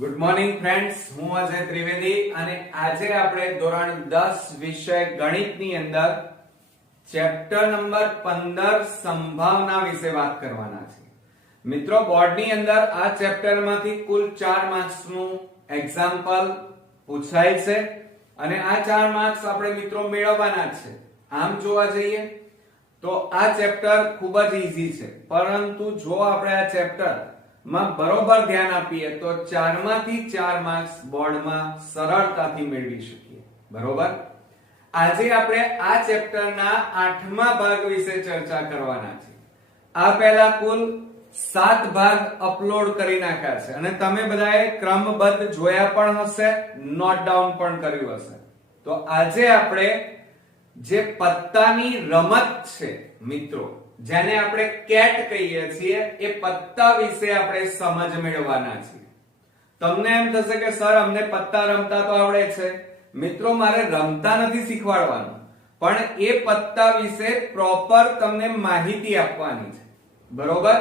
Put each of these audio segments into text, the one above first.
Good morning friends હું અજય ત્રિવેદી અને આજે આપણે ધોરણ 10 વિષય ગણિતની અંદર ચેપ્ટર નંબર 15 સંભાવના વિશે વાત કરવાના છે. મિત્રો બોર્ડની અંદર આ ચેપ્ટરમાંથી કુલ 4 માર્ક્સનું એક્ઝામ્પલ પૂછાય છે અને આ 4 માર્ક્સ આપણે મિત્રો મેળવવાના છે. આમ જોવા જઈએ તો આ ચેપ્ટર ખૂબ જ ઈઝી છે. પરંતુ જો આપણે આ ચેપ્ટર માં બરોબર ધ્યાન આપીએ તો ચારમાંથી ચાર માર્ક્સ બોર્ડમાં સરળતાથી મેળવી શકીએ. બરોબર? આજે આપણે આ ચેપ્ટરના આઠમા ભાગ વિશે ચર્ચા કરવાના છે. આ પહેલા કુલ સાત ભાગ અપલોડ કરી નાખ્યા છે. અને તમે બધાએ ક્રમબદ્ધ જોયા પણ હશે, નોટ ડાઉન પણ કર્યું હશે. તો આજે આપણે જે પત્તાની રમત છે, મિત્રો જેને આપણે કેટ કહીએ છીએ, એ પત્તા વિશે આપણે સમજ મેળવવાના છીએ. તમને એમ થશે કે, સર, અમને પત્તા રમતા તો આવડે છે. મિત્રો, મારે રમતા નથી શીખવાડવાનું. પણ એ પત્તા વિશે પ્રોપર તમને માહિતી આપવાની છે. બરોબર?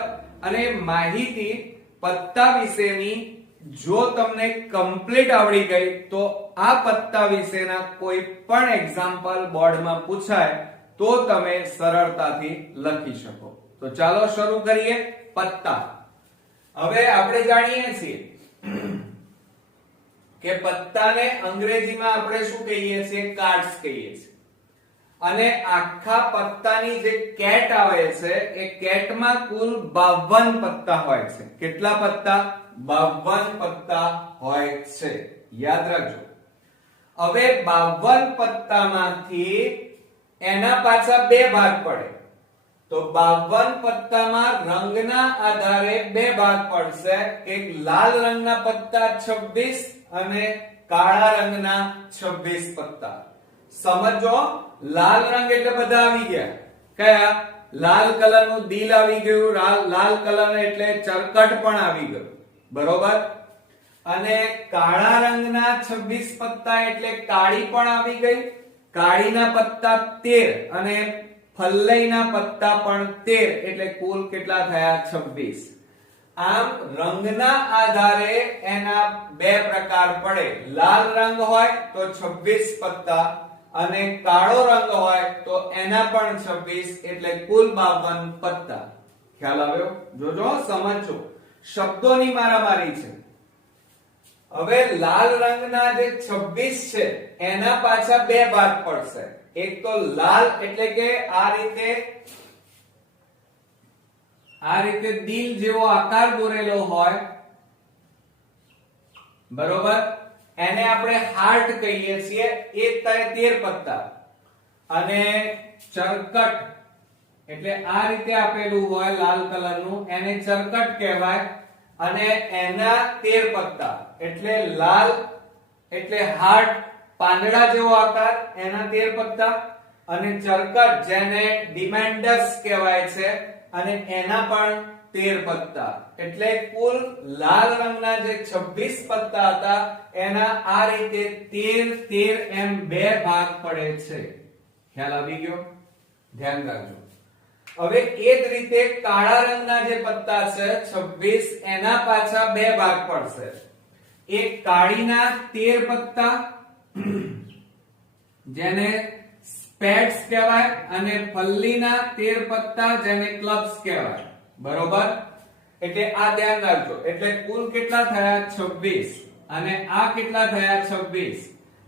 અને માહિતી પત્તા વિશેની, જો તમને કમ્પ્લીટ આવડી ગઈ, તો આ પત્તા વિશેના કોઈ પણ એક્ઝામ્પલ બોર્ડમાં પૂછાય તો તમે સરળતાથી લખી શકો. તો ચાલો શરૂ કરીએ પત્તા. હવે આપણે જાણીએ છીએ કે પત્તાને અંગ્રેજીમાં આપણે શું કહીએ છીએ? કાર્ડ્સ કહીએ છીએ. અને આખા પત્તાની જે કેટ આવે છે, એ કેટમાં કુલ 52 પત્તા હોય છે. કેટલા પત્તા? 52 પત્તા હોય છે. યાદ રાખજો. હવે 52 પત્તામાંથી એના પાછા બે ભાગ પડે. તો 52 પત્તામાં રંગના આધારે બે ભાગ પડશે. એક લાલ રંગના પત્તા 26 અને કાળા રંગના 26 પત્તા. સમજો, લાલ રંગ એટલે બધા આવી ગયા. કયા? લાલ કલરનું દિલ આવી ગયું લાલ લાલ કલર એટલે ચરકટ પણ આવી ગયું. બરોબર? અને કાળા રંગના 26 પત્તા એટલે કાળી પણ આવી ગઈ કાળીના પત્તા 13 અને ફલ્લઈના પત્તા પણ 13 એટલે કુલ કેટલા થયા? 26 આમ રંગના આધારે એના બે પ્રકાર પડે. લાલ રંગ હોય તો 26 પત્તા અને કાળો રંગ હોય તો એના પણ 26 એટલે કુલ 52 પત્તા. ખ્યાલ આવ્યો? જોજો સમજો શબ્દોની મારામારી છે. હવે લાલ રંગના જે 26 છે, એના પાછા બે ભાગ પડશે. એક તો લાલ એટલે કે આ રીતે આ રીતે દિલ જેવો આકાર દોરેલો હોય. બરોબર? એને આપણે હાર્ટ કહીએ છીએ, એ તેર 13 પત્તા. અને ચરકટ એટલે આ રીતે આપેલું હોય લાલ કલરનું, એને ચરકટ કહેવાય. અને એના તેર પત્તા. એટલે લાલ, એટલે હાર્ટ, પાંદડા જેવો આકાર, એના તેર પત્તા, અને ચરકટ જેને ડિમેન્ડસ કહેવાય છે, અને એના પણ તેર પત્તા. એટલે કુલ લાલ રંગના જે 26 પત્તા હતા, એના આ રીતે 13 13 એમ બે ભાગ પડે છે. ખ્યાલ આવી ગયો? ધ્યાન રાખજો. હવે એ જ રીતે કાળા રંગના જે પત્તા છે 26 એના પાછા બે ભાગ પડશે. એક કાળીના 13 પત્તા, જેને સ્પેટ્સ કહેવાય, અને ફલ્લીના 13 પત્તા જેને ક્લબ્સ કહેવાય. બરોબર? એટલે આ ધ્યાન રાખજો. એટલે કુલ કેટલા થયા? 26 અને આ કેટલા થયા? 26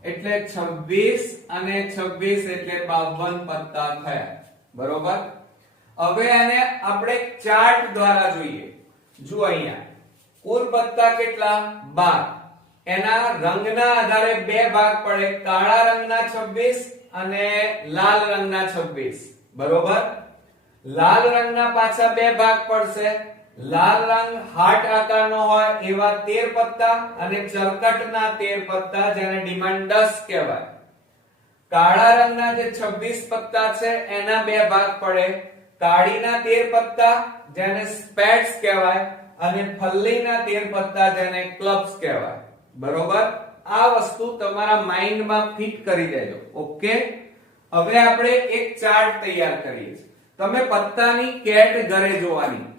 એટલે 26 અને 26 એટલે 52 પત્તા થયા. બરોબર? હવે આને આપણે ચાર્ટ દ્વારા જોઈએ. જુઓ અહીંયા. કુલ પત્તા કેટલા? 12 એના રંગના આધારે બે ભાગ પડે. કાળા રંગના 26 અને લાલ રંગના 26 બરોબર? લાલ રંગના પાછા બે ભાગ પડશે. લાલ રંગ હાર્ટ આકારનો હોય એવા 13 પત્તા અને ચરકટના 13 પત્તા જેને ડિમાન્ડસ કહેવાય. કાળા રંગના જે 26 પત્તા છે, એના બે ભાગ પડે. કાળીના 13 પત્તા જેને સ્પેડ્સ કહેવાય. અને ફલ્લીના તેર પત્તા જેને ક્લબ્સ કહેવાય. બરોબર? આ વસ્તુ તમારા માઇન્ડમાં ફિટ કરી દેજો. ઓકે હવે આપણે એક ચાર્ટ તૈયાર કરીએ. તમે પત્તાની કેટ ઘરે જોવાની.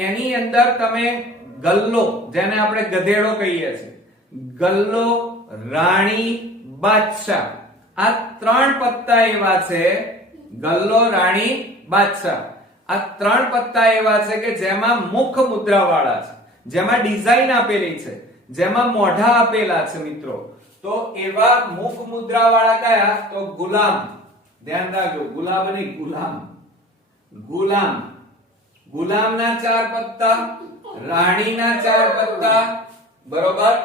એની અંદર તમે ગલ્લો, જેને આપણે ગધેડો કહીએ છીએ. ગલ્લો, રાણી, બાદશાહ. આ ત્રણ પત્તા એવા છે. ગલ્લો, રાણી, બાદશાહ. આ ત્રણ પત્તા એવા છે કે જેમાં મુખ મુદ્રા વાળા છે. જેમાં ડિઝાઇન આપેલી છે. જેમાં મોઢા આપેલા છે મિત્રો. તો એવા મુખ મુદ્રા વાળા કયા? તો ગુલામ. ધ્યાન રાખજો, ગુલાબ નહીં, ગુલામ. ગુલામ. ગુલામના ચાર પત્તા, રાણીના ચાર પત્તા, બરોબર?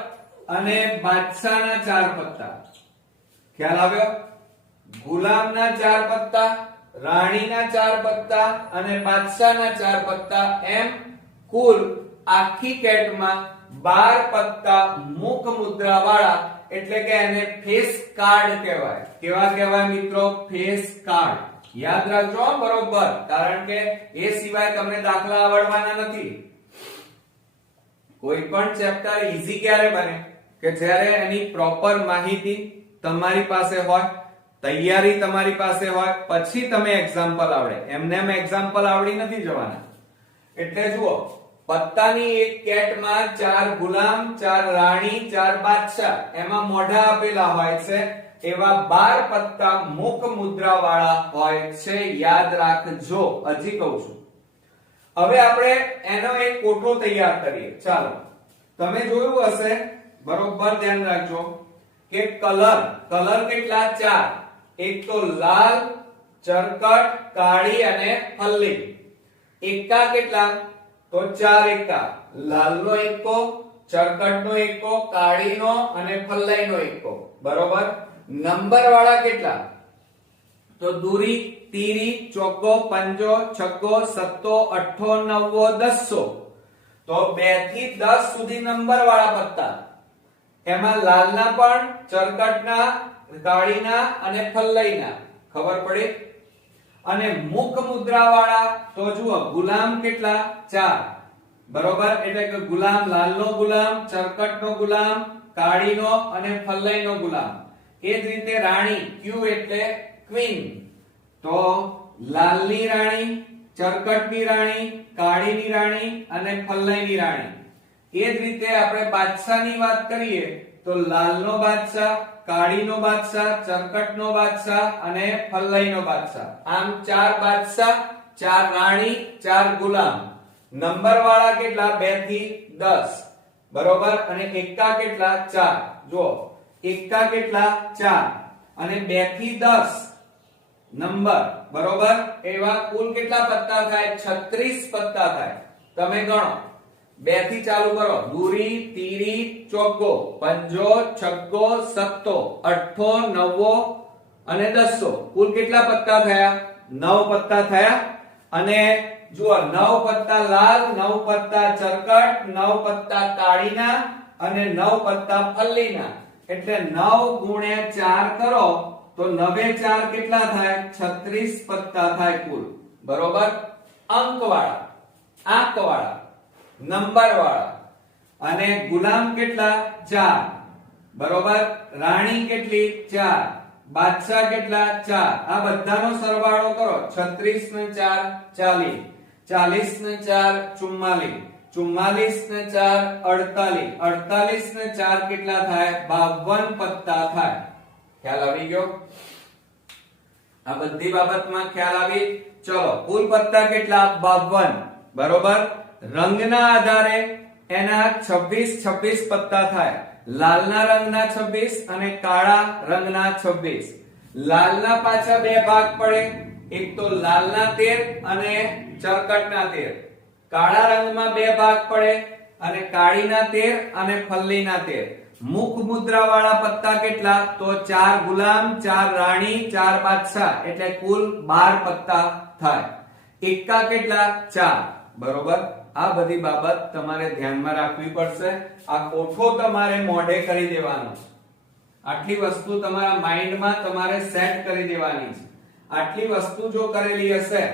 અને બાદશાહના ચાર પત્તા. ખ્યાલ આવ્યો? ગુલામના ચાર પત્તા રાણીના ચાર પત્તા અને બાદશાહના ચાર પત્તા એમ કુલ આખી કેટમાં બાર પત્તા મુખ મુદ્રા વાળા એટલે કે એને ફેસ કાર્ડ કહેવાય. કેવા કહેવાય મિત્રો? Face card. યાદ રાખજો બરોબર. કારણ કે એ સિવાય તમને દાખલા આવડવાના નથી. કોઈ પણ ચેપ્ટર ઈઝી ક્યારે બને? કે જ્યારે એની પ્રોપર માહિતી તમારી પાસે હોય તૈયારી તમારી પાસે હોય, પછી તમે એક્ઝામ્પલ આવડે. એમને એમ એક્ઝામ્પલ આવડી નથી જવાના. એટલે જુઓ પત્તાની એક કેટમાં ચાર ગુલામ, ચાર રાણી, ચાર બાદશાહ. એમાં મોઢા આપેલા હોય છે, એવા બાર પત્તા મુખ મુદ્રા વાળા હોય છે, યાદ રાખજો. હજી કહું છું. હવે આપણે એનો એક કોઠો તૈયાર કરીએ. ચાલો. તમે જોયું હશે, બરોબર ધ્યાન રાખજો, કે કલર. કલર કેટલા? ચાર. એક તો લાલ, ચરકટ, કાળી અને ફલ્લી એકા કેટલા? તો ચાર એકા. લાલનો એકો, ચરકટનો એકો, કાળીનો અને ફલ્લાઈનો એકો. બરોબર? નંબર વાળા કેટલા? તો દૂરી, તીરી ચોગ્ગો પંજો છગ્ગો સત્તો, અઠ્ઠો, નવ્વો, દસો. તો બેથી દસ સુધી નંબર વાળા પત્તા. એમાં લાલના પણ, ચરકટના કાળીના અને ફલ્લઈના ખબર પડે? અને મુખ મુદ્રા વાળા તો જુઓ, ગુલામ કેટલા? ચાર. બરોબર? એટલે કે ગુલામ, લાલનો ગુલામ, ચરકટનો ગુલામ, કાળીનો અને ફલ્લઈનો ગુલામ. એ જ રીતે રાણી, ક્યુ એટલે ક્વીન. તો લાલની રાણી, ચરકટની રાણી, કાળીની રાણી અને ફલ્લઈની રાણી. એ જ રીતે આપણે બાદશાહની વાત કરીએ તો લાલનો બાદશાહ, કાળીનો બાદશાહ, ચરકટનો બાદશાહ અને ફલ્લઈનો બાદશાહ. આમ ચાર બાદશાહ, ચાર રાણી, ચાર ગુલામ. નંબર વાળા કેટલા? બેથી દસ. બરોબર? અને એકા કેટલા? ચાર. જો એકા કેટલા? ચાર. અને બેથી દસ. નંબર. બરોબર? એવા કુલ કેટલા પત્તા થાય? 36 પત્તા થાય. તમે ગણો. બેથી ચાલુ કરો. દૂરી, તીરી, ચોગ્ગો, પંજો, છગ્ગો, સત્તો, અઠ્ઠો નવો અને દસો. કુલ કેટલા પત્તા થયા? નવ પત્તા થયા. અને જુઓ, નવ પત્તા લાલ, નવ પત્તા ચરકટ, નવ પત્તા કાળીના અને નવ પત્તા ફલ્લીના. એટલે નવ ગુણ્યા ચાર કરો, તો નવે ચાર કેટલા થાય? 36 પત્તા થાય કુલ. બરોબર? અંક વાળા આંક વાળા નંબર વાળા. અને ગુલામ કેટલા? ચાર. બરોબર? રાણી કેટલી? ચાર. બાદશાહ કેટલા? ચાર. આ બધાનો સરવાળો કરો. 36 ને 4 40 40 ને 4 44 44 ને 4 48 48 ને ચાર કેટલા થાય? 52 પત્તા થાય. ખ્યાલ આવી ગયો? આ બધી બાબતમાં ખ્યાલ આવી? ચલો. કુલ પત્તા કેટલા? 52 બરોબર? રંગના આધારે એના 26 26 પત્તા થાય. લાલના રંગના 26 અને કાળા રંગના 26 લાલના પાછા બે ભાગ પડે. એક તો લાલના 13 અને ચરકટના 13 કાળા રંગમાં બે ભાગ પડે અને કાળીના 13 અને ફલ્લીના 13 મુખ મુદ્રા વાળા પત્તા કેટલા? તો ચાર ગુલામ, ચાર રાણી, ચાર બાદશાહ. એટલે કુલ બાર પત્તા થાય. એકા કેટલા? ચાર. બરોબર? આ બધી બાબત તમારે ધ્યાનમાં રાખવી પડશે. આ કોઠો તમારે મોઢે કરી દેવાનો. આટલી વસ્તુ તમારા માઇન્ડમાં તમારે સેટ કરી દેવાની છે. આટલી વસ્તુ જો કરેલી હશે,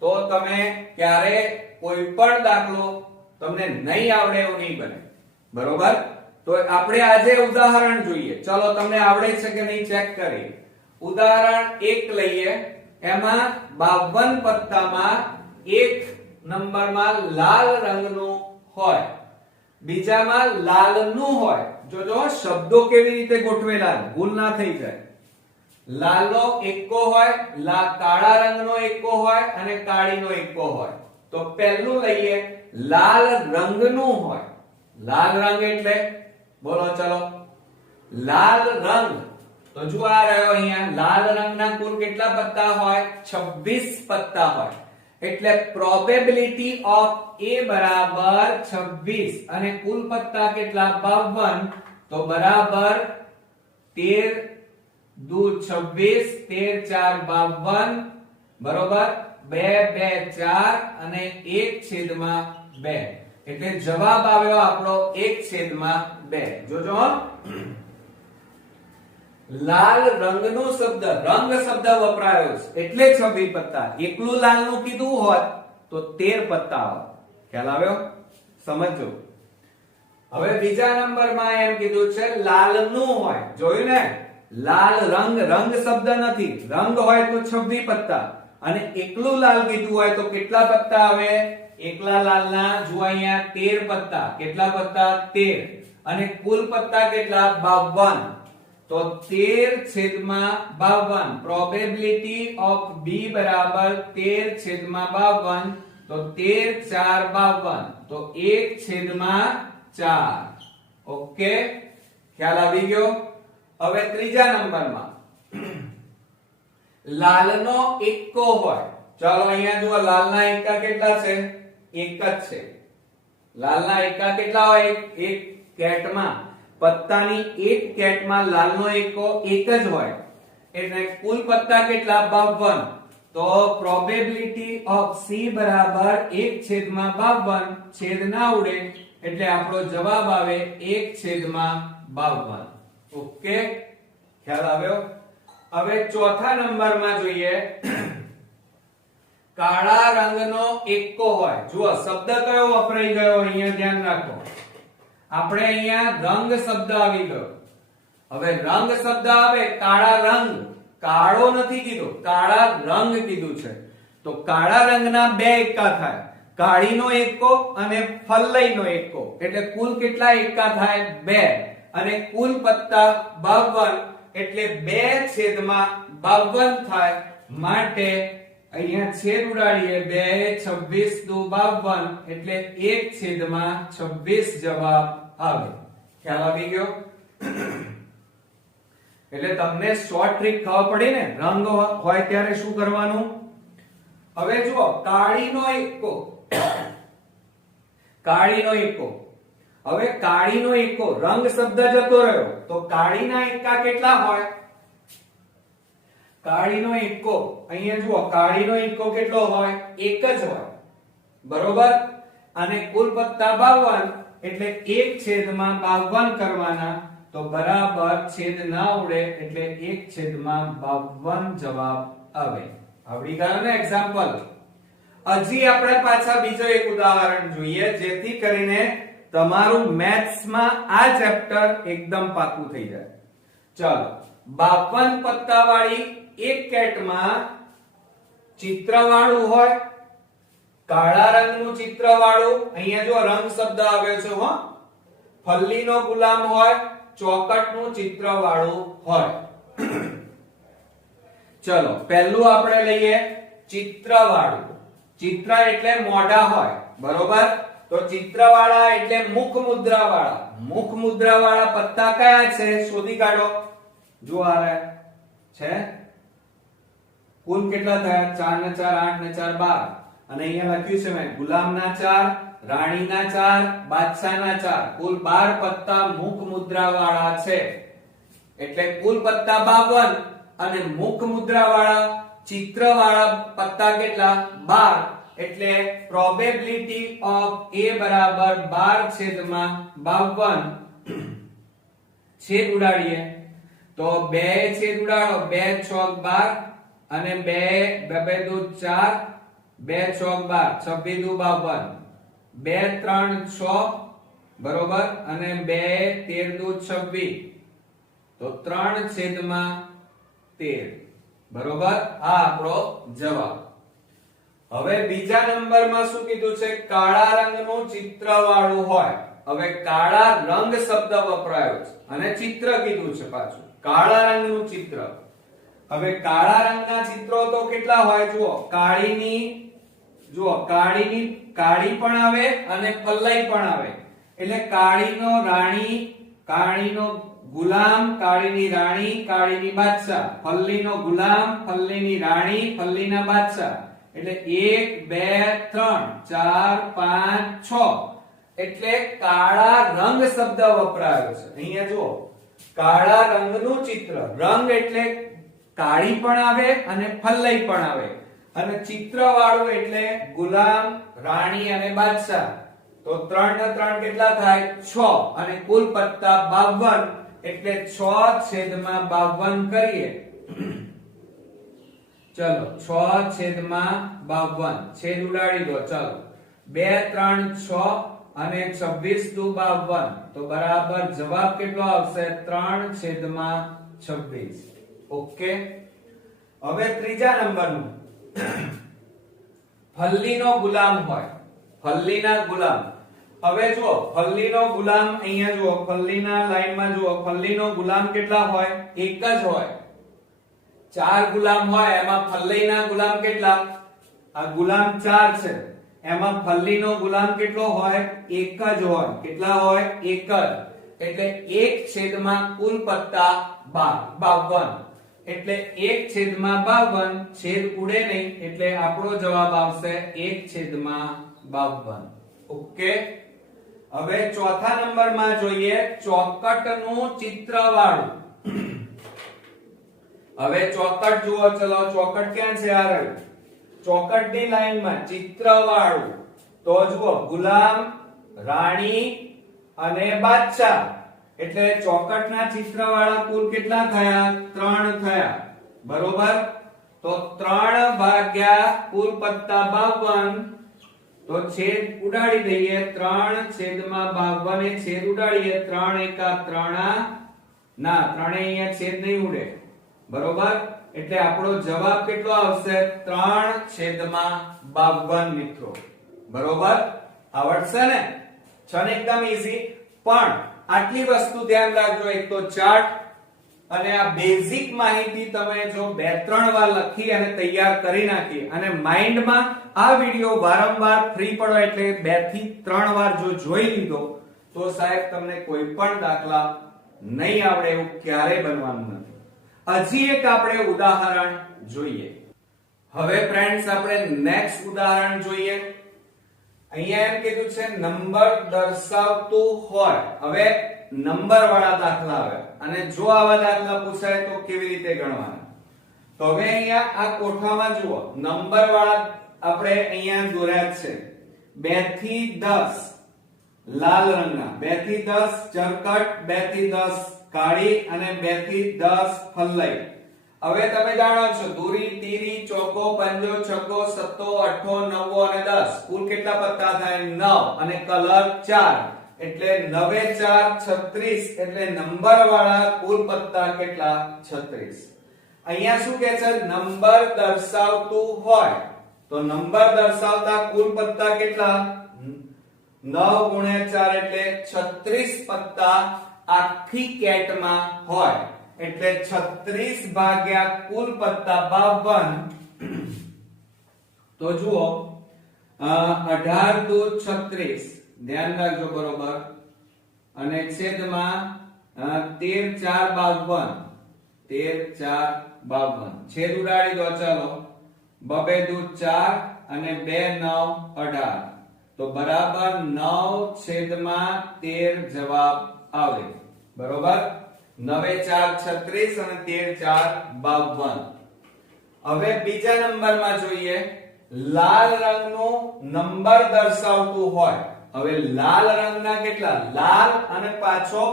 તો તમે ક્યારે કોઈ પણ દાખલો તમને નહીં આવડે એવું નહીં બને. બરોબર? તો આપણે આજે ઉદાહરણ જોઈએ. ચલો, તમને આવડે છે કે નહીં ચેક કરીએ. ઉદાહરણ એક લઈએ. એમાં 52 પત્તામાં એક નંબરમાં લાલ રંગનું હોય. બીજામાં લાલનું હોય. જોજો શબ્દો કેવી રીતે ગોઠવેલા? ભૂલ ના થઈ જાય. લાલનો એકો હોય, લા કાળા રંગનો એકો હોય અને કાળીનો એકો હોય. તો પહેલું લઈએ, લાલ રંગનું હોય. લાલ રંગ એટલે? બોલો, ચલો. લાલ રંગ. તો જો આ રહ્યો અહીંયા. લાલ રંગના કુલ કેટલા પત્તા હોય? 26 પત્તા હોય. એટલે પ્રોબેબિલિટી ઓફ a બરાબર 26 અને કુલ પત્તા કેટલા? 52 તો બરાબર 13 દુ 26 13 4 52 બરોબર? 2 2 4 અને 1 છેદમાં 2 એટલે જવાબ આવ્યો આપણો 1 છેદમાં 2 જોજો. લાલ રંગનો શબ્દ, રંગ શબ્દ વપરાયો છે. એટલે છબી પત્તા. એકલું લાલનું કીધું હોત તો તેર પત્તા હોત. ખ્યાલ આવ્યો? સમજો હવે બીજા નંબરમાં એમ કીધું છે, લાલનું હોય. જોયું ને? લાલ રંગ રંગ શબ્દ નથી. રંગ હોય તો છબી પત્તા. અને એકલું લાલ કીધું હોય તો કેટલા પત્તા આવે? એકલા લાલના જુઓ અહીંયા તેર પત્તા. કેટલા પત્તા? તેર. અને કુલ પત્તા કેટલા? 52 તો 13 છેદમાં 52 પ્રોબેબિલિટી ઓફ b બરાબર 13 છેદમાં 52 તો 13 4 52 તો 1 છેદમાં 4 ઓકે ખ્યાલ આવી ગયો હવે ત્રીજા નંબરમાં લાલનો એકો હોય ચાલો અહીંયા જુઓ લાલના એકા કેટલા છે એક જ છે લાલના એકા કેટલા હોય એક- એક કેટમાં પત્તાની એક કેટમાં લાલનો એકો એક જ હોય. એટલે કુલ પત્તા કેટલા? 52 તો પ્રોબેબિલિટી ઓફ c બરાબર 1 છેદમાં 52 છેદ ના ઉડે એટલે આપણો જવાબ આવે 1 છેદમાં 52 ઓકે? ખ્યાલ આવ્યો? હવે ચોથા નંબરમાં જોઈએ. કાળા રંગનો એકો હોય. જુઓ, શબ્દ કયો વપરાઈ ગયો? અહીંયા ધ્યાન રાખો. આપણે અહીંયા રંગ શબ્દ આવી ગયો. હવે રંગ શબ્દ આવે, કાળા રંગ. કાળો નથી કીધો, કાળા રંગ કીધું છે. તો કાળા રંગના બે એકા થાય. કાળીનો એકો અને ફલ્લઈનો એકો એટલે કુલ કેટલા એકા થાય? બે. અને કુલ પત્તા 52 એટલે બે છેદમાં 52 થાય માટે અહીંયા છેદ ઉડાડીએ બે, છવ્વીસ દુ બાવન, એટલે એક છેદમાં છવ્વીસ જવાબ આવે. ખ્યાલ આવી ગયો? એટલે તમને શોર્ટ ટ્રીક ખબર પડી ને? રંગ હોય ત્યારે શું કરવાનું? હવે જુઓ, કાળીનો એકો કાળીનો એકો હવે કાળીનો એકો રંગ શબ્દ જતો રહ્યો. તો કાળીના એકા કેટલા હોય? કાળીનો એકો અહીંયા જુઓ કાળીનો એકો કેટલો હોય? એક જ હોય. બરોબર? અને કુલ પત્તા 52 એટલે એક છેદમાં 52 કરવાના. તો બરાબર છેદ ના ઉડે એટલે એક છેદમાં 52 જવાબ આવે. આવડી ગયો ને એક્ઝામ્પલ હજી આપણે પાછા બીજો એક ઉદાહરણ જોઈએ, જેથી કરીને તમારું મેથ્સમાં આ ચેપ્ટર એકદમ પાકું થઈ જાય. ચલો 52 પત્તાવાળી એક કેટમાં ચિત્રવાળું હોય, કાળા રંગનું ચિત્રવાળું, અહીંયા જો રંગ શબ્દ આવ્યો છે હો, ફલ્લીનો ગુલામ હોય, ચોકટનું ચિત્રવાળું હોય. ચલો, પહેલું આપણે લઈએ ચિત્રવાળું. ચિત્ર એટલે મોઢા હોય, બરોબર? તો ચિત્રવાળા એટલે મુખ મુદ્રા વાળા મુખ મુદ્રા વાળા પત્તા કયા છે? શોધી કાઢો. જો આ છે? કુલ કેટલા થયા? ચાર ને ચાર, આઠ ને ચાર, બાર. અને અહીંયા લખ્યું છે મેં, ગુલામના ચાર, રાણીના ચાર, બાદશાહના ચાર. કુલ બાર પત્તા મુખ મુદ્રા વાળા છે. એટલે કુલ પત્તા બાવન અને મુખ મુદ્રા વાળા ચિત્ર વાળા પત્તા કેટલા? બાર. એટલે પ્રોબેબિલિટી ઓફ a બરાબર બાર છેદમાં બાવન. છેદ ઉડાડીએ. તો બે છેદ ઉડાડો, બે ચોક બાર. અને બે બે બે, દુ, ચાર, બે, ચોક, બાર છવ્વીસ દુ બાવન બે, ત્રણ, છ, બરોબર? અને બે, તેર, દુ, છવ્વીસ. તો ત્રણ છેદમાં તેર. બરોબર? આ આપણો જવાબ. હવે બીજા નંબરમાં શું કીધું છે? કાળા રંગનું ચિત્ર વાળું હોય. હવે કાળા રંગ શબ્દ વપરાયો છે. અને ચિત્ર કીધું છે પાછું. કાળા રંગનું ચિત્ર. હવે કાળા રંગના ચિત્રો તો કેટલા હોય? જુઓ, કાળીની જુઓ, કાળીની, કાળી પણ આવે અને પલ્લઈ પણ આવે. એટલે કાળીનો રાણી, કાળીનો ગુલામ, કાળીની રાણી, કાળીની બાદશાહ. ફલ્લીનો ગુલામ ફલ્લીની રાણી ફલ્લીના બાદશાહ. એટલે 1 2 3 4 5 6 એટલે કાળા રંગ શબ્દ વપરાયો છે. અહીંયા જુઓ, કાળા રંગનું ચિત્ર. રંગ એટલે કાળી પણ આવે અને ફલ્લઈ પણ આવે. અને ચિત્ર વાળું એટલે ગુલામ, રાણી અને બાદશાહ. તો ત્રણ ને ત્રણ કેટલા થાય? છ. અને કુલ પત્તા 52 એટલે છ છેદમાં 52 કરીએ. ચલો, છ છેદમાં 52 છેદ ઉડાડી દો, ચલો. 2 3 6 અને 26 દુ 52 તો બરાબર જવાબ કેટલો આવશે? 3 છેદમાં 26 ઓકે. હવે ત્રીજા નંબરનું. ફલ્લીનો ગુલામ હોય. ફલ્લીના ગુલામ. હવે જુઓ, ફલ્લીનો ગુલામ અહીંયા જુઓ, ફલ્લીના લાઈનમાં જુઓ, ફલ્લીનો ગુલામ કેટલા હોય? એક જ હોય. ચાર ગુલામ હોય, એમાં ફલ્લીના ગુલામ કેટલા? આ ગુલામ ચાર છે. એમાં ફલ્લીનો ગુલામ કેટલો હોય? એક જ હોય. કેટલા હોય? એક જ. એટલે એક છેદમાં કુલ પત્તા બા બાવન. એટલે એક છેદમાં બાવન, છેદ ઉડે નહીં, એટલે આપણો જવાબ આવશે એક છેદમાં બાવન. ઓકે? હવે ચોથા નંબરમાં જોઈએ ચોકટનું ચિત્ર વાળું હવે ચોકટ જુઓ, ચલો ચોકટ ક્યાં છે આ રહ્યું ચોકટની લાઈનમાં ચિત્ર વાળું તો જુઓ, ગુલામ, રાણી અને બાદશાહ. એટલે ચોકટના ચિત્ર વાળા કુલ કેટલા થયા? ત્રણ થયા. બરોબર? તો ત્રણ ભાગ્યા કુલ પત્તા બાવન. તો છેદ ઉડાડી દઈએ. ત્રણ છેદમાં બાવન એ છેદ ઉડાડીએ. ત્રણ એકા ત્રણા. ના ત્રણે અહીંયા છેદ નહીં ઉડે. બરોબર? એટલે આપણો જવાબ કેટલો આવશે? ત્રણ છેદમાં બાવન, મિત્રો. બરોબર? આવડશે ને? છે ને એકદમ ઈઝી પણ આટલી વસ્તુ ધ્યાન રાખજો, એક તો ચાર્ટ અને આ બેઝિક માહિતી તમે જો બે, ત્રણ વાર લખી અને તૈયાર કરી નાખી અને માઇન્ડમાં આ વિડિયો વારંવાર ફ્રી પડો એટલે બેથી ત્રણ વાર જો જોઈ લીધો, તો સાહેબ તમને કોઈ પણ દાખલા નહીં આવડે એવું ક્યારે બનવાનું નથી. હજી એક આપણે ઉદાહરણ જોઈએ. હવે ફ્રેન્ડ્સ આપણે નેક્સ્ટ ઉદાહરણ જોઈએ. અહીંયા એમ કીધું છે, નંબર દર્શાવતું હોય. હવે નંબર વાળા દાખલા આવે. અને જો આવા દાખલા પૂછાય તો કેવી રીતે ગણવાના? તો હવે અહીંયા આ કોઠામાં જુઓ. નંબર વાળા આપણે અહીંયા દોર્યા છે. 2 થી 10 લાલ રંગના. 2 થી 10 ચરકટ 2 થી 10 કાળી અને 2 થી 10 ફલ્લઈ. હવે તમે જાણો છો, દૂરી, તીરી, ચોકો, પંજો છક્કો સત્તો, અઠ્ઠો નવો અને દસ. કુલ કેટલા પત્તા થાય? નવ અને કલર ચાર. એટલે 9 4 36 એટલે નંબર વાળા કુલ પત્તા કેટલા? 36 અહીંયા શું કહે છે? નંબર દર્શાવતું હોય. તો નંબર દર્શાવતા કુલ પત્તા કેટલા? નવ ગુણ્યા ચાર એટલે 36 પત્તા આખી કેટમાં હોય. એટલે 36 ભાગ્યા કુલ પત્તા 52 તો જુઓ અઢાર 18 દુ 36 ધ્યાન રાખજો બરોબર. અને છેદમાં તેર 13 4 52 13 4 52 છેદ ઉડાડી દો, ચાલો. બબે દુ 4 અને 2 9 18 તો બરાબર 9 છેદમાં 13 જવાબ આવે. બરોબર? 9 4 36 અને 13 4 52 હવે બીજા નંબરમાં જોઈએ. લાલ રંગનો નંબર દર્શાવતું હોય. હવે લાલ રંગના કેટલા? લાલ અને પાછો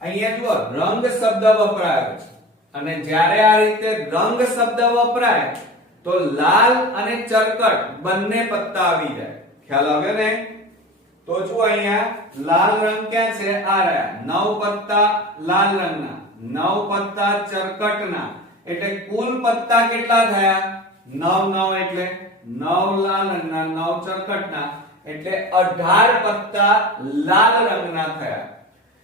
અહીંયા જુઓ, રંગ શબ્દ વપરાયો છે. અને જ્યારે આ રીતે રંગ શબ્દ વપરાય, તો લાલ અને ચરકટ બંને પત્તા આવી જાય. ખ્યાલ આવ્યો ને? તો જુઓ અહીંયા લાલ રંગ ક્યાં છે? આ રહ્યા. નવ પત્તા લાલ રંગના. નવ પત્તા ચરકટના. એટલે કુલ પત્તા કેટલા થયા? નવ નવ એટલે નવ લાલ રંગના, નવ ચરકટના. એટલે 18 પત્તા લાલ રંગના થયા.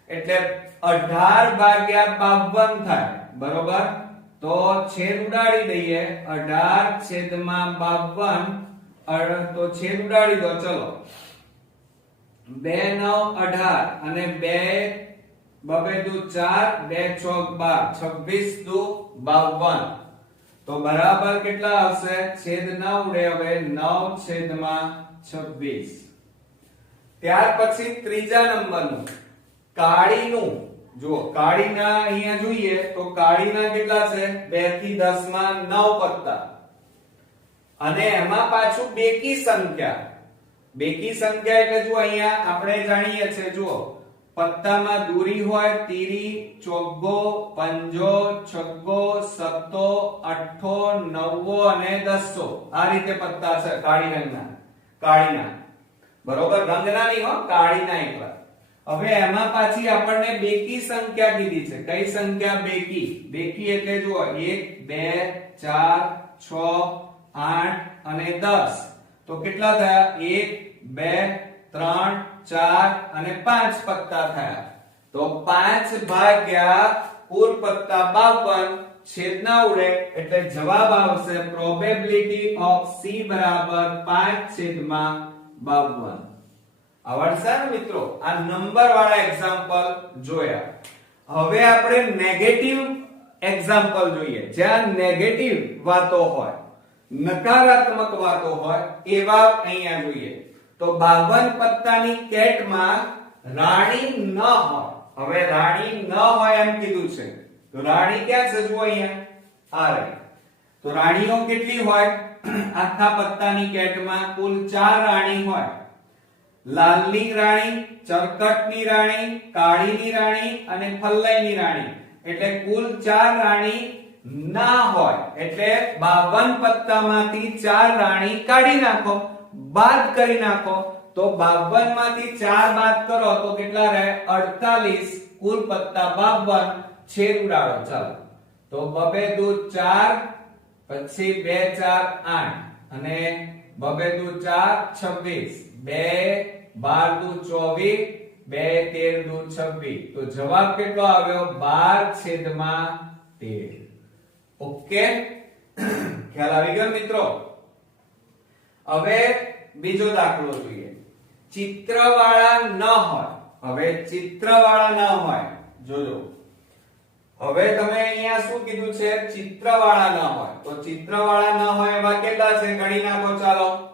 એટલે 18 ભાગ્યા 52 થાય. બરોબર? તો છેદ ઉડાડી દઈએ. 18 છેદમાં 52 અડ- તો છેદ ઉડાડી દો. ચલો. બે નવ અઢાર અને બે બબે દુ ચાર, બે ચોક બાર, છવ્વીસ દુ બાવન. તો બરાબર કેટલા આવશે? છેદ ન ઉડે હવે નવ છેદમાં છવ્વીસ. ત્યાર પછી ત્રીજા નંબરનું, કાળીનું. જુઓ, કાળીના અહીંયા જોઈએ તો કાળીના કેટલા છે? બેથી દસમાં નવ પત્તા અને એમાં પાછું બેકી સંખ્યા. બેકી સંખ્યા એટલે જો અહીંયા આપણે જાણીએ છીએ, જુઓ. પત્તામાં દૂરી હોય, તીરી, ચોગ્ગો, પંજો, છગ્ગો, સત્તો, અઠ્ઠો, નવ્વો અને દસો. આ રીતે પત્તા છે, કાળી રંગના. કાળીના. બરોબર? રંગના નહીં હો, કાળીના એકલા હવે એમાં પાછી આપણને બેકી સંખ્યા કીધી છે. કઈ સંખ્યા બેકી? બેકી એટલે જુઓ 1 2 4 6 8 અને દસ. તો કેટલા થયા? 1 2 3 4 અને પાંચ પત્તા થયા. તો પાંચ ભાગ્યા કુલ પત્તા 52 છેદ ના ઉડે એટલે જવાબ આવશે પ્રોબેબિલિટી ઓફ સી બરાબર પાંચ છેદમાં 52 આવડશે ને મિત્રો, આ નંબર વાળા એક્ઝામ્પલ જોયા. હવે આપણે નેગેટિવ એક્ઝામ્પલ જોઈએ. જ્યાં નેગેટિવ વાતો હોય, નકારાત્મક વાતો હોય, એવા અહીંયા જોઈએ. તો 52 પત્તાની કેટમાં રાણી ન હોય. હવે રાણી ન હોય એમ કીધું છે. તો રાણી ક્યાં છે અહીંયા. આ રહી. તો રાણીઓ કેટલી હોય? આખા પત્તાની કેટમાં કુલ ચાર રાણી હોય. લાલની રાણી, ચરકટની રાણી, કાળીની રાણી અને ફલ્લાઈની રાણી. એટલે કુલ ચાર રાણી ના હોય. એટલે 52 પત્તામાંથી ચાર રાણી કાઢી નાખો. બાદ કરી નાખો. તો 52 માંથી ચાર બાદ કરો તો કેટલા રહે? 48 કુલ પત્તા 52 છેદ ઉડાડો. ચાલો. તો બબે દુ ચાર, પછી બે ચાર આઠ. અને બબે દુ ચાર, છવ્વીસ. બે બાર દુ ચોવીસ, બે તેર દુ છવ્વીસ. તો જવાબ કેટલો આવ્યો? બાર છેદમાં તેર. ઓકે? ખ્યાલ આવી ગયો મિત્રો? હવે બીજો દાખલો જોઈએ. ચિત્રવાળા ન હોય. હવે ચિત્રવાળા ન હોય. જોજો. હવે તમે અહીંયા શું કીધું છે? ચિત્રવાળા ન હોય. તો ચિત્રવાળા ન હોય એવા કેટલા છે? ગણી નાખો ચાલો.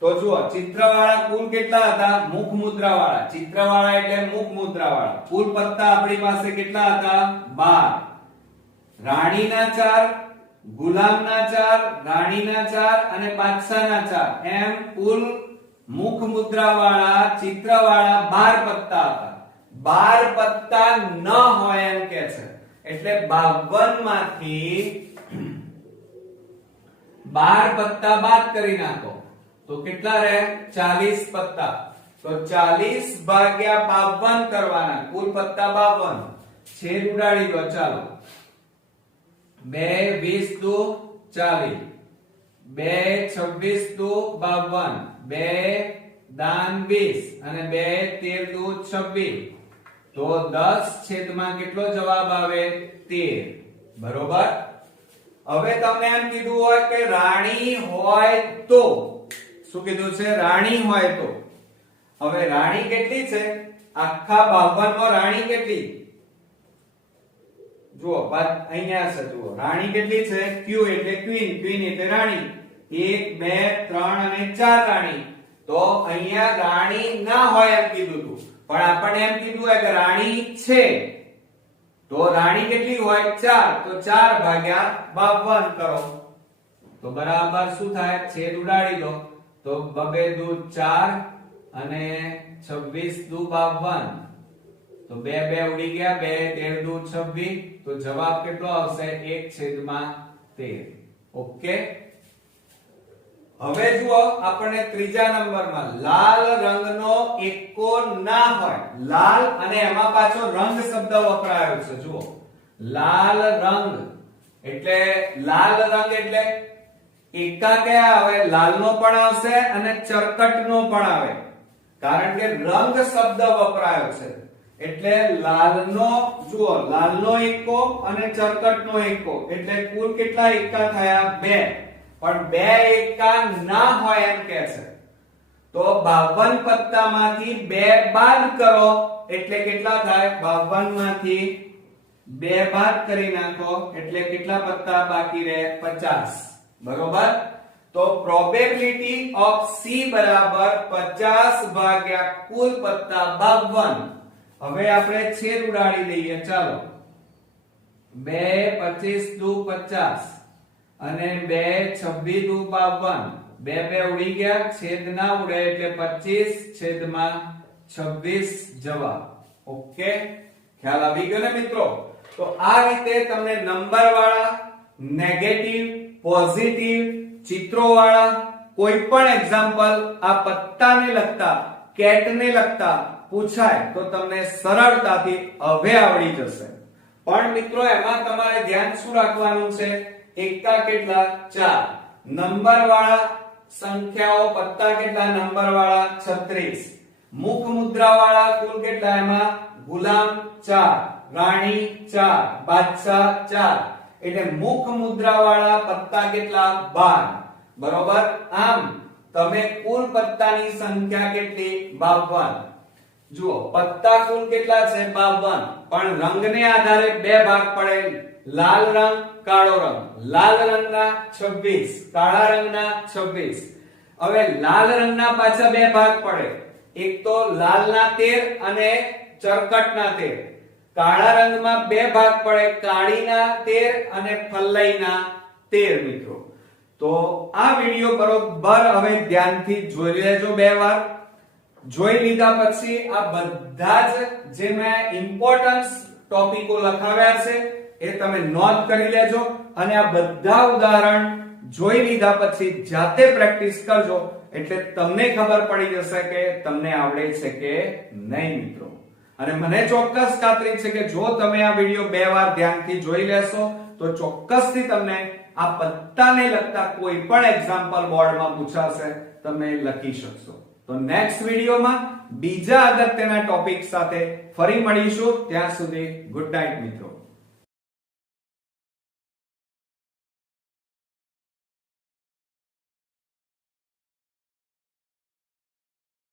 તો જુઓ, ચિત્રવાળા કુલ કેટલા હતા? મુખ મુદ્રા વાળા ચિત્રવાળા એટલે મુખ મુદ્રા વાળા કુલ પત્તા આપણી પાસે કેટલા હતા? 12 રાણીના ચાર ગુલામના ચાર, રાણીના ચાર અને બાદશાહના ચાર. એમ કુલ મુખ મુદ્રા વાળા ચિત્ર વાળા બાર પત્તા હતા. બાર પત્તા ન હોય એમ કે છે. એટલે 52 માંથી બાર પત્તા બાદ કરી નાખો. તો કેટલા રહે? 40 પત્તા. તો 40 ભાગ્યા 52 કરવાના. કુલ પત્તા 52 છેદ ઉડાડી દો, ચાલો. બે વીસ દુ ચાલીસ. બે છવ્વીસ દુ બાવન. બે દાન વીસ અને બે તેર દુ છવ્વીસ. તો દસ છેદમાં કેટલો જવાબ આવે? તેર. બરોબર? હવે તમને એમ કીધું હોય કે રાણી હોય તો. શું કીધું છે? રાણી હોય તો. હવે રાણી કેટલી છે? આખા બાવનમાં રાણી કેટલી? જુઓ અહીંયા છે, જુઓ. રાણી કેટલી છે? ક્યુ એટલે ક્વીન ક્વીન એટલે રાણી. 1 2 3 અને 4 રાણી. તો અહીંયા રાણી ના હોય એમ કીધું તું. પણ આપણને એમ કીધું હોય કે રાણી છે. તો રાણી કેટલી હોય? 4 તો 4 ભાગ્યા 52 કરો. તો બરાબર શું થાય? છેદ ઉડાડી દો. તો બબે દુ 4 અને 26 દુ 52 તો બે બે ઉડી ગયા, બે, તેર, દુ, છવ્વીસ. તો જવાબ કેટલો આવશે? એક છેદમાં તેર. ઓકે? હવે જુઓ આપણને ત્રીજા નંબરમાં લાલ રંગનો એકો ના હોય. લાલ અને એમાં પાછો રંગ શબ્દ વપરાયો છે, જુઓ. લાલ રંગ. એટલે લાલ રંગ એટલે એકા કયા આવે? લાલનો પણ આવશે અને ચરકટનો પણ આવે. કારણ કે રંગ શબ્દ વપરાયો છે. એટલે લાલનો, જુઓ, લાલનો એકો અને ચરકટનો એકો. એટલે કુલ કેટલા એકા થયા? બે. પણ બે એકા ના હોય એમ કે છે. તો 52 પત્તામાંથી બે બાદ કરો. એટલે કેટલા થાય? 52 માંથી બે બાદ કરી નાખો. એટલે કેટલા પત્તા બાકી રહે? 50 બરોબર? તો પ્રોબેબિલિટી ઓફ સી બરાબર 50 ભાગ્યા કુલ પત્તા 52 હવે આપણે છેદ ઉડાડી દઈએ ચાલો. 2 25 દુ 50 અને 2 26 દુ 52 બે બે ઉડી ગયા. છેદ ના ઉડે એટલે 25 છેદમાં 26 જવાબ. ઓકે? ખ્યાલ આવી ગયો ને મિત્રો? તો આ રીતે તમને નંબર વાળા નેગેટિવ પોઝિટિવ ચિત્રો વાળા કોઈ પણ એક્ઝામ્પલ આ પત્તાને લગતા કેટને લગતા પૂછાય તો તમને સરળતાથી હવે આવડી જશે. પણ મિત્રો, એમાં તમારે ધ્યાન શું રાખવાનું છે? એકતા કેટલા? ચાર. નંબર વાળા સંખ્યાઓ પત્તા કેટલા? નંબર વાળા 36 મુખ મુદ્રા વાળા કુલ કેટલા એમાં? ગુલામ ચાર. રાણી ચાર. બાદશાહ ચાર. એટલે મુખ મુદ્રા વાળા પત્તા કેટલા? બાર. બરોબર? આમ, તમે કુલ પત્તાની સંખ્યા કેટલી? 52 જુઓ, પત્તા કુલ કેટલા છે? 52 પણ રંગને આધારે બે ભાગ પડે. લાલ રંગ, કાળો રંગ. લાલ રંગના 26 કાળા રંગના 26 હવે લાલ રંગના પાછા બે ભાગ પડે. એક તો લાલના 13 અને ચરકટના 13 કાળા રંગમાં બે ભાગ પડે. કાળીના 13 અને ફલ્લાઈના 13 મિત્રો. તો આ વિડિયો બરોબર હવે ધ્યાનથી જોઈ લેજો બે વાર. જોઈ લીધા પછી આ બધા જ જે મેં ઇમ્પોર્ટન્સ ટોપિકો લખાવ્યા છે, એ તમે નોંધ કરી લેજો. અને આ બધા ઉદાહરણ જોઈ લીધા પછી જાતે પ્રેક્ટિસ કરજો, એટલે તમને ખબર પડી જશે કે તમને આવડે છે કે નહીં મિત્રો. અને મને ચોક્કસ ખાતરી છે કે જો તમે આ વીડિયો બે વાર ધ્યાનથી જોઈ લેશો, તો ચોક્કસથી તમને આ પત્તાને લગતા કોઈ પણ એક્ઝામ્પલ બોર્ડમાં પૂછાશે, તમે લખી શકશો. તો નેક્સ્ટ વિડીયોમાં બીજા અગત્યના ટોપિક સાથે ફરી મળીશું. ત્યાં સુધી ગુડ નાઇટ મિત્રો.